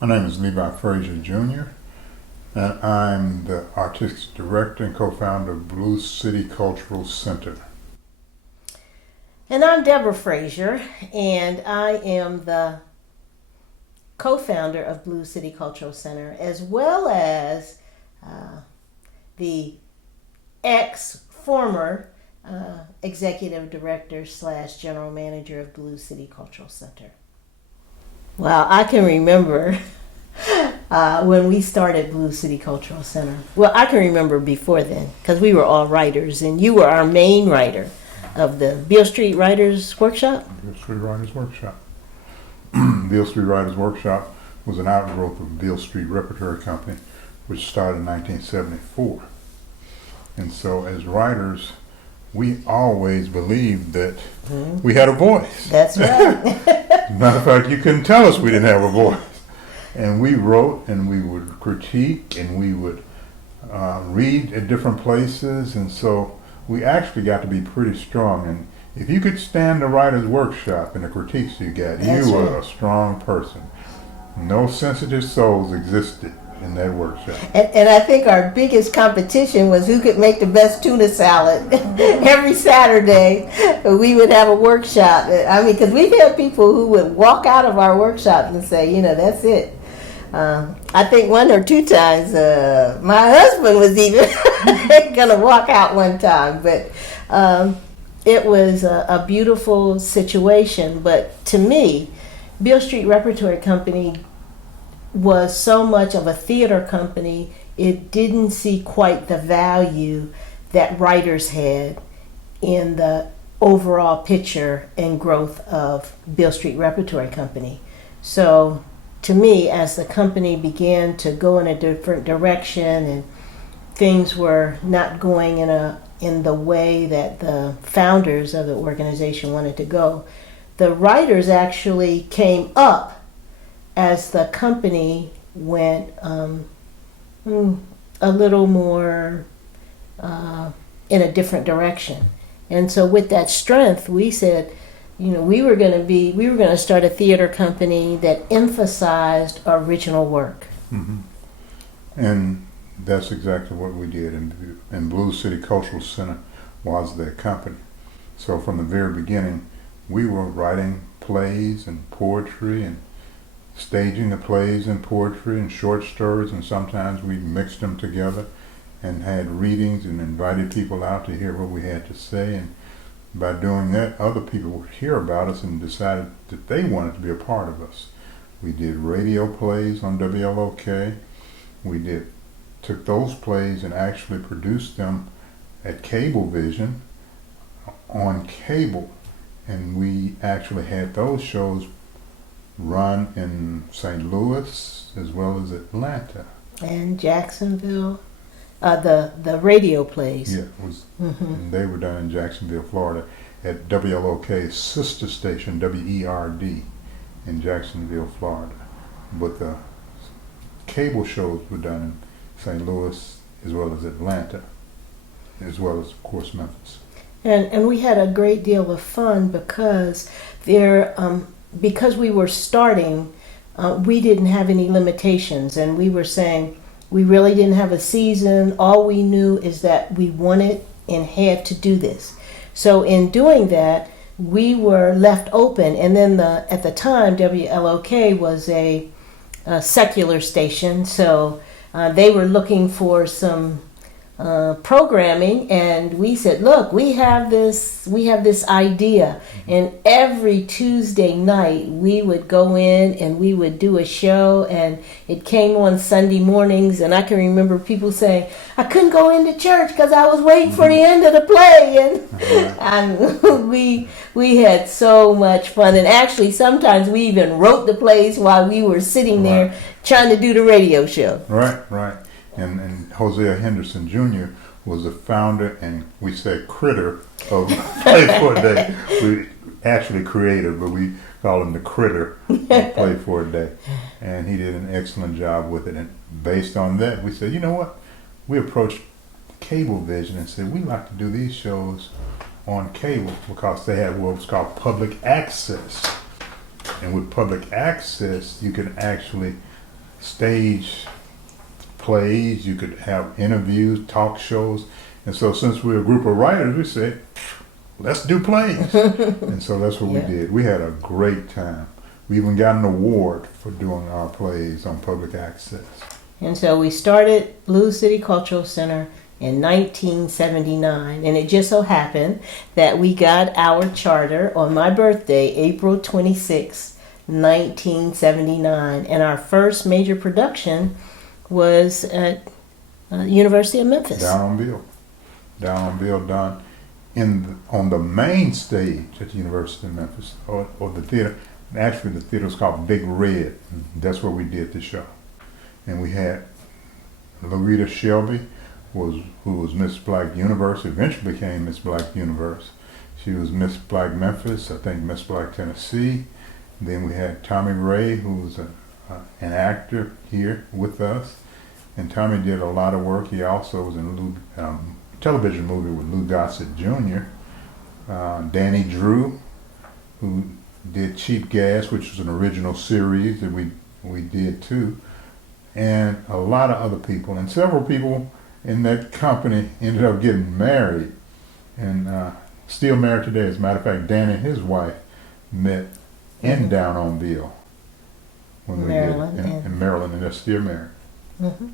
My name is Levi Frazier Jr., and I'm the Artistic Director and co-founder of Blue City Cultural Center. And I'm Deborah Frazier, and I am the co-founder of Blue City Cultural Center, as well as the ex-former executive director / general manager of Blue City Cultural Center. Well, I can remember when we started Blue City Cultural Center. Well, I can remember before then, because we were all writers, and you were our main writer of the Beale Street Writers Workshop? Beale Street Writers Workshop. Beale Street Writers Workshop was an outgrowth of Beale Street Repertory Company, which started in 1974. And so as writers, we always believed that we had a voice. That's right. Matter of fact, you couldn't tell us we didn't have a voice. And we wrote and we would critique and we would read at different places, and so we actually got to be pretty strong. And if you could stand the writer's workshop and the critiques you got, you were a strong person. No sensitive souls existed in that workshop. And I think our biggest competition was who could make the best tuna salad. Every Saturday we would have a workshop. I mean, because we've had people who would walk out of our workshops and say, you know, that's it. I think 1 or 2 times my husband was even going to walk out one time. But it was a beautiful situation. But to me, Beale Street Repertory Company was so much of a theater company, it didn't see quite the value that writers had in the overall picture and growth of Beale Street Repertory Company. So to me, as the company began to go in a different direction and things were not going in the way that the founders of the organization wanted to go, the writers actually came up as the company went a little more in a different direction. And so with that strength, we said, you know, we were going to start a theater company that emphasized original work. Mm-hmm. And that's exactly what we did. And Blue City Cultural Center was their company. So from the very beginning, we were writing plays and poetry and staging the plays and poetry and short stories, and sometimes we mixed them together and had readings and invited people out to hear what we had to say. And by doing that, other people would hear about us and decided that they wanted to be a part of us. We did radio plays on WLOK. We took those plays and actually produced them at Cablevision on cable, and we actually had those shows run in St. Louis as well as Atlanta and Jacksonville. The radio plays. Yeah, it was. And they were done in Jacksonville, Florida, at WLOK's sister station WERD in Jacksonville, Florida. But the cable shows were done in St. Louis as well as Atlanta, as well as, of course, Memphis. And we had a great deal of fun because because we were starting, we didn't have any limitations, and we were saying we really didn't have a season. All we knew is that we wanted and had to do this. So in doing that, we were left open. And then at the time, WLOK was a secular station, so they were looking for some programming, and we said, look, we have this idea. And every Tuesday night we would go in and we would do a show, and it came on Sunday mornings. And I can remember people saying, I couldn't go into church because I was waiting for the end of the play. And we had so much fun. And actually sometimes we even wrote the plays while we were sitting there trying to do the radio show. Right. And Hosea Henderson Jr. was the founder and we say critter of Play for a Day. We actually created, but we call him the critter of Play for a Day. And he did an excellent job with it. And based on that, we said, you know what? We approached Cablevision and said, we'd like to do these shows on cable because they had what was called public access. And with public access, you can actually stage plays, you could have interviews, talk shows. And so since we're a group of writers, we said, let's do plays. And so that's what Yeah. we did. We had a great time. We even got an award for doing our plays on public access. And so we started Blue City Cultural Center in 1979, and it just so happened that we got our charter on my birthday, April 26, 1979, and our first major production was at University of Memphis. Down on Beale, done on the main stage at the University of Memphis, or the theater. Actually, the theater was called Big Red. That's where we did the show. And we had Loretta Shelby, who was Miss Black Universe, eventually became Miss Black Universe. She was Miss Black Memphis, I think Miss Black Tennessee. Then we had Tommy Ray, who was an actor here with us. And Tommy did a lot of work. He also was in a television movie with Lou Gossett Jr. Danny Drew, who did Cheap Gas, which was an original series that we did too. And a lot of other people. And several people in that company ended up getting married. And still married today. As a matter of fact, Danny and his wife met in Down on Beale when we Maryland, did in Maryland, and they're still married. Mhm.